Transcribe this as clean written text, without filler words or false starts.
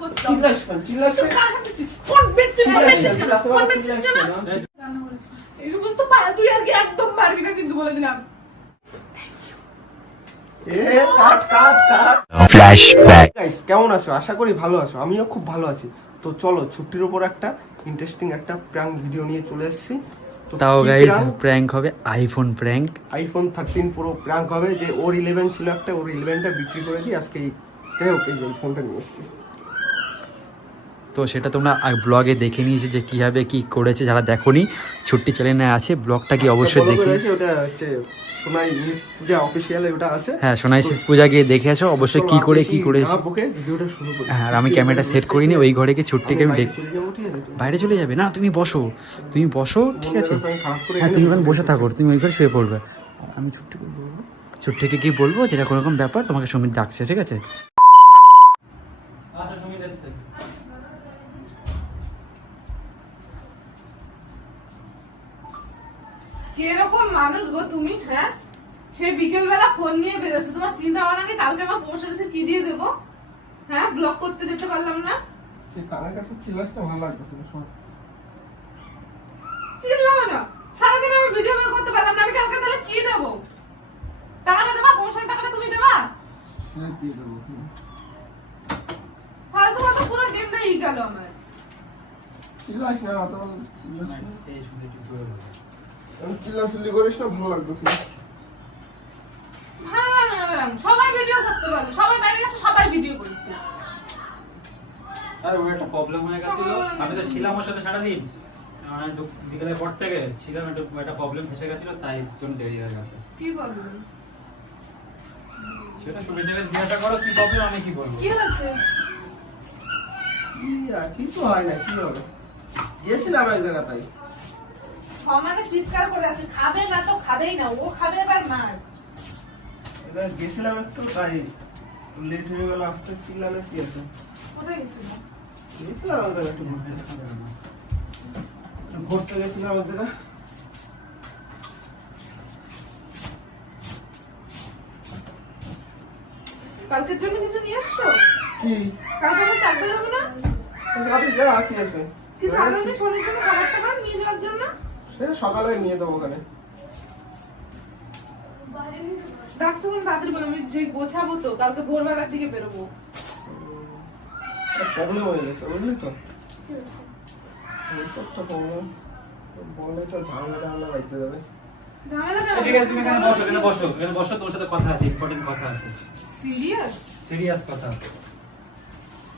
করতাম। চিল্লাস ফোন বেচছিস না? এই সমস্ত তুই আর কি একদম পারবি না কিন্তু বলে দিলাম। ফ্ল্যাশব্যাক। গাইস কেমন আছো? আশা করি ভালো আছো। আমিও খুব ভালো আছি। তো চলো ছুটির উপর একটা ইন্টারেস্টিং একটা প্র্যাঙ্ক ভিডিও নিয়ে চলে এসেছি। তাও গাইস প্র্যাঙ্ক হবে iPhone prank. IPhone 13 pro prank হবে। যে ওর 11 ছিল একটা, ওর 11টা বিক্রি করে দিই আজকে। যাই হোক, এই যে ফোনটা নিয়ে এসেছি। তো সেটা তোমরা ব্লগে দেখে নিয়েছো যে কীভাবে কী করেছে। যারা দেখোনি ছুটি চ্যানেলে আছে, ব্লগটা কি অবশ্যই দেখে। ওটা হচ্ছে সোনাই মিস পূজা অফিসিয়াল, ওটা আছে। হ্যাঁ, সোনাই মিস পূজা গিয়ে দেখে আসো অবশ্যই কী করে কী করেছে। ভিডিওটা শুরু করি। হ্যাঁ, আর আমি ক্যামেরাটা সেট করিনি, ওই ঘরে গিয়ে ছুটিকে আমি বাইরে চলে যাবে না, তুমি বসো ঠিক আছে। হ্যাঁ, তুমি এখন বসে থাকো, তুমি ওই ঘরে শুয়ে পড়বে। আমি ছুটিকে কি বলবো যেটা কোনো রকম ব্যাপার, তোমাকে সুমিত ডাকছে, ঠিক আছে। কিরকম মানুষ গো তুমি? হ্যাঁ, সে বিকেল বেলা ফোন নিয়ে বেরোচ্ছে। তোমার চিন্তা ভাবনা নেই কালকে আমার প্রমোশন এসে কি দিয়ে দেবো? হ্যাঁ, ব্লক করতে যেতে পারলাম না। কানের কাছে চিল্লাস না, ভালো লাগছে না। চিল্লাবো না, সারাদিন আমি ভিডিও বের করতে পারলাম না। আমি কালকে তাহলে কি দেবো? টাকাটা দেবা? প্রমোশন টাকাটা তুমি দেবা? হ্যাঁ, দিয়ে দেবো। ফালতু ফালতু পুরো দিনটাই গেল আমার। চিল্লাস না, চিল্লাচিল্লি করিস না, ভালো লাগতেছে না। সবাই ভিডিও করতে পারলো, সবাই বাইরে গেছে, সবাই ভিডিও করছে। আর ওর একটা প্রবলেম হয়ে গেছিল। আমি তো ছিলাম ওর সাথে সারাদিন, বিকেলের পর থেকে ছিলাম, একটা প্রবলেম ফেসে গেছিল, তাই জন্য দেরি হয়ে গেছে। কি প্রবলেম? সেটা সুবিধাকে জিজ্ঞাসা করো কি প্রবলেম, আমি কি বলবো। কি হচ্ছে? কিছু হয় না, কি হবে? গেছিলাম এক জায়গা, তাই সমানে চিৎকার করে আছে, খাবে না তো খাবেই না, ও খাবে এবার মার। গেছিলাম একটু, তাই লেট হয়ে গেল আসতে। চিল্লানো কি আছে? কোথায় গেছিল? গেছিলাম এক জায়গা একটু ঘুরতে গেছিলাম এক জায়গা। কালকের জন্য কিছু নিয়ে আসছো? কি কালকে আমরা চাকরি যাবো না? আপনি যা কি আছে? কিছু আনন্দ শোনার জন্য খাবার টাবার নিয়ে যাওয়ার জন্য? সে সকালে নিয়ে দেবো ওখানে। ডাক্তার বলে তাড়াতাড়ি বলে, আমি যে গোছাবো তো, কালকে ভোরবেলার দিকে বেরোবো। প্রবলেম হয়ে গেছে, বুঝলি তো? এইসবটা প্রবলেম বলে তো ঝামেলা বাইতে যাবে। ঝামেলা কেন? ঠিক আছে, তুমি এখানে বসো, তোর সাথে কথা আছে, ইম্পর্টেন্ট কথা আছে। সিরিয়াস সিরিয়াস কথা।